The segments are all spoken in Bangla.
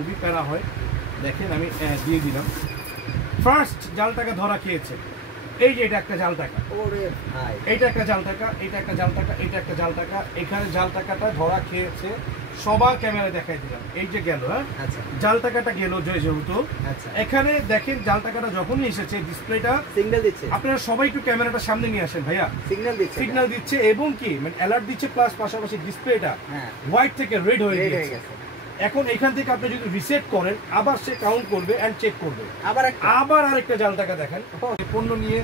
খুবই প্যারা হয়। দেখেন আমি দিয়ে দিলাম। ফার্স্ট জাল টাকা ধরা খেয়েছে, এই যে এটা একটা জাল টাকা, এইটা একটা জাল টাকা, এটা একটা জাল টাকা, এটা একটা জাল টাকা। এখানে জাল টাকাটা ধরা খেয়েছে, সবার ক্যামেরা দেখাই দিলাম। এই যে গেল, হ্যাঁ জাল টাকাটা গেল যেহেতু। এখানে দেখেন জাল টাকাটা যখনই এসেছে ডিসপ্লেটা সিগন্যাল দিচ্ছে। আপনারা সবাই একটু ক্যামেরাটা সামনে নিয়ে আসেন ভাইয়া। সিগন্যাল দিচ্ছে এবং কি মানে অ্যালার্ট দিচ্ছে, প্লাস পাশাপাশি ডিসপ্লেটা হোয়াইট থেকে রেড হয়ে গেছে। এখন এখান থেকে আপনি যদি রিসেট করেন আবার সে কাউন্ট করবে এন্ড চেক করবে। আবার আরেকটা জাল টাকা দেখেন। পণ্য নিয়ে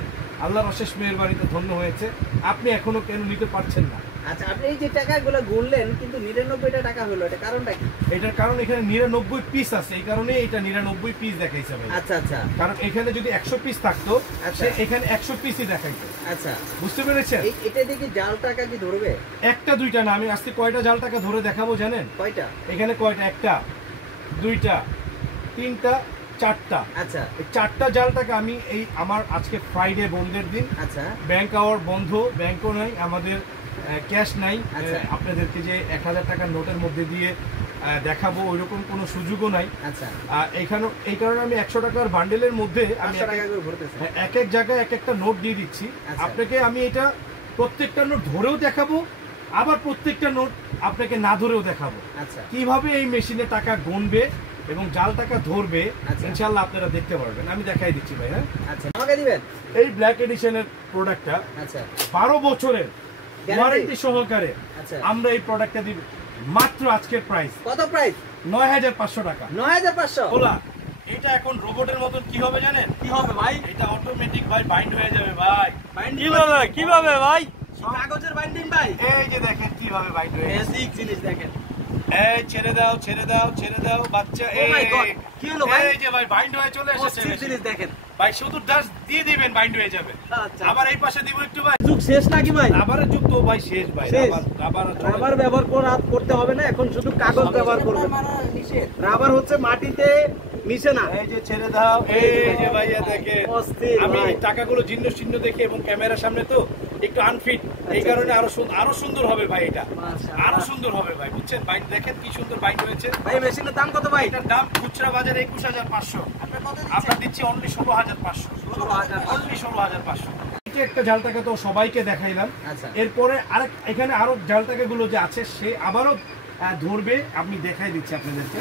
আল্লাহর অশেষ মেহেরবানিতে ধন্য হয়েছে। আপনি এখনো কেন নিতে পারছেন না? আচ্ছা, আপনি এই যে টাকাগুলো গুনলেন কিন্তু 99টা টাকা হলো, এটা কারণটা কি? এটার কারণ এখানে 99 পিস আছে, এই কারণে এটা 99 পিস দেখাইছে ভাই। আচ্ছা আচ্ছা, কারণ এখানে যদি 100 পিস থাকতো সে এখানে 100 পিসই দেখাইতো। আচ্ছা, বুঝতে পেরেছেন? এটা দেখি জাল টাকা কি ধরবে? একটা দুইটা না, আমি আজকে কয়টা জাল টাকা ধরে দেখাবো জানেন? কয়টা? এখানে কয়টা? একটা, দুইটা, তিনটা, চারটা। আচ্ছা, এই চারটা জাল টাকা আমি এই আমার আজকে ফ্রাইডে বন্ধের দিন, আচ্ছা, ব্যাংক আওয়ার বন্ধ, ব্যাংকও নাই, আমাদের ক্যাশ নাই, আপনাদেরকে যে 1000 টাকার নোটের মধ্যে দিয়ে দেখাবো ওইরকম কোনো সুযোগও নাই। আচ্ছা, এইখানে এই কারণে আমি 100 টাকার বান্ডেলের মধ্যে আমি এক এক জায়গায় এক একটা নোট দিয়ে দিচ্ছি আপনাকে। আমি এটা প্রত্যেকটা নোট ধরেও দেখাবো, আবার প্রত্যেকটা নোট আপনাকে না ধরেও দেখাবো। আচ্ছা, কিভাবে এই মেশিনে টাকা গুনবে এবং জাল টাকা ধরবে ইনশাআল্লাহ আপনারা দেখতে পারবেন। আমি দেখাই দিচ্ছি ভাই। হ্যাঁ, আচ্ছা, আমাকে দিবেন এই ব্ল্যাক এডিশনের প্রোডাক্টটা। আচ্ছা, 12 বছরের ওয়ারেন্টি সহকারে আমরা এই প্রোডাক্টটা দিব মাত্র আজকের প্রাইস। কত প্রাইস? 9500 টাকা। 9500 বলা। এটা এখন রোবটের মতন কি হবে জানেন? কি হবে ভাই? এটা অটোমেটিক ভাই বাইন্ড হয়ে যাবে ভাই। কিভাবে ভাই? কাগজের বাইন্ডিং ভাই। এই যে দেখেন কিভাবে বাইন্ড হয়ে গেছে। বেসিক জিনিস দেখেন। এই ছেড়ে দাও ছেড়ে দাও ছেড়ে দাও বাচ্চা। কি হলো ভাই? এই যে ভাই বাইন্ড হয়ে চলে এসেছে। বেসিক জিনিস দেখেন ভাই, শুধু ডাস্ট দিয়ে দিবেন বাইন্ড হয়ে যাবে। আচ্ছা, আবার এই পাশে দিব একটু ভাই। যুগ শেষ নাকি ভাই? রাবারের যুগ তো ভাই শেষ ভাই। রাবার ব্যবহার করতে হবে না, এখন শুধু কাগজ ব্যবহার করবেন। রাবার হচ্ছে মাটিতে মিশে না। এই যে ছেড়ে দাও। এই যে ভাইয়া দেখেন, আমি টাকাগুলো জীর্ণ শীর্ণ দেখে এবং ক্যামেরার সামনে তো একটু আনফিট, এই কারণে আরো সুন্দর হবে ভাই। এটা আরো সুন্দর হবে ভাই, বুঝছেন? বাইন্ড দেখেন কি সুন্দর বাইন্ড হয়েছে ভাই। মেশিনের দাম কত ভাই? এটার দাম খুচরা বাজারে 21500, আমরা দিচ্ছি অনলি 16500। অনলি 16500। একটা জাল টাকা তো সবাইকে দেখাইলাম। এরপরে এখানে আরো জাল টাকা গুলো যে আছে সে আবারও ধরবে, আমি দেখাই দিচ্ছি আপনাদেরকে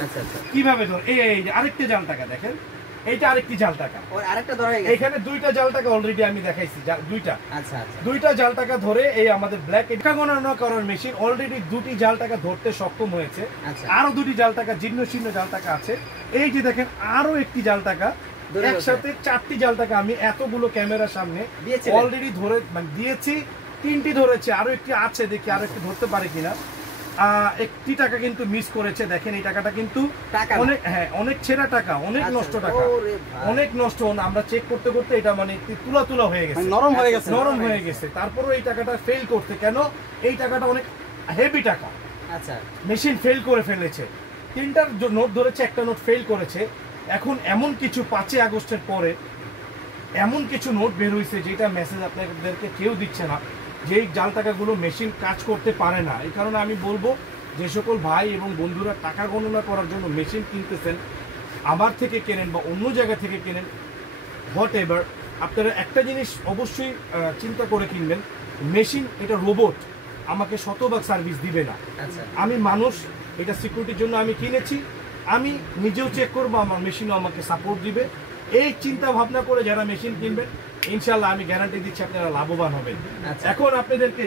কিভাবে ধর। এই যে আরেকটা জাল টাকা দেখেন, এইটা আরেকটি জাল টাকা, এখানে দুইটা জাল টাকা অলরেডি আমি দেখাইছি, দুইটা জাল টাকা ধরে এই আমাদের ব্ল্যাক টাকা গণনা করার মেশিন অলরেডি দুটি জাল টাকা ধরতে সক্ষম হয়েছে। আরো দুটি জাল টাকা জীর্ণ শীর্ণ জাল টাকা আছে। এই যে দেখেন আরো একটি জাল টাকা, একসাথে 4টি জাল টাকা আমি এতগুলো ক্যামেরার সামনে অলরেডি ধরে দিয়েছি। 3টি ধরেছে, আরো একটি আছে, দেখি আরো একটি ধরতে পারে কিনা। একটি টাকা কিন্তু মিস করেছে। দেখেন এই টাকাটা কিন্তু অনেক, হ্যাঁ অনেক ছেঁড়া টাকা, অনেক নষ্ট টাকা, অনেক নষ্ট। আমরা চেক করতে করতে এটা মানে তুলা হয়ে গেছে, নরম হয়ে গেছে। তারপরও এই টাকাটা ফেল করতে কেন? এই টাকাটা অনেক হেভি টাকা। আচ্ছা, মেশিন ফেল করে ফেলেছে। 3টার নোট ধরেছে, একটা নোট ফেল করেছে। এখন এমন কিছু 5 আগস্টের পরে এমন কিছু নোট বের হয়েছে যেটা মেসেজ আপনাদেরকে কেউ দিচ্ছে না, যে জাল টাকাগুলো মেশিন কাজ করতে পারে না। এই কারণে আমি বলবো যে সকল ভাই এবং বন্ধুরা টাকা গণনা করার জন্য মেশিন কিনতেছেন, আমার থেকে কেনেন বা অন্য জায়গা থেকে কেনেন, হোয়াট এভার, আপনারা একটা জিনিস অবশ্যই চিন্তা করে কিনবেন, মেশিন এটা রোবট, আমাকে শতভাগ সার্ভিস দিবে না। আমি মানুষ, এটা সিকিউরিটির জন্য আমি কিনেছি, আমি নিজেও চেক করবো, আমার মেশিনও আমাকে সাপোর্ট দিবে। এই চিন্তা ভাবনা করে যারা মেশিন কিনবেন ইনশাল্লাহ আমি গ্যারান্টি দিচ্ছি আপনারা লাভবান হবেন। এখন আপনাদেরকে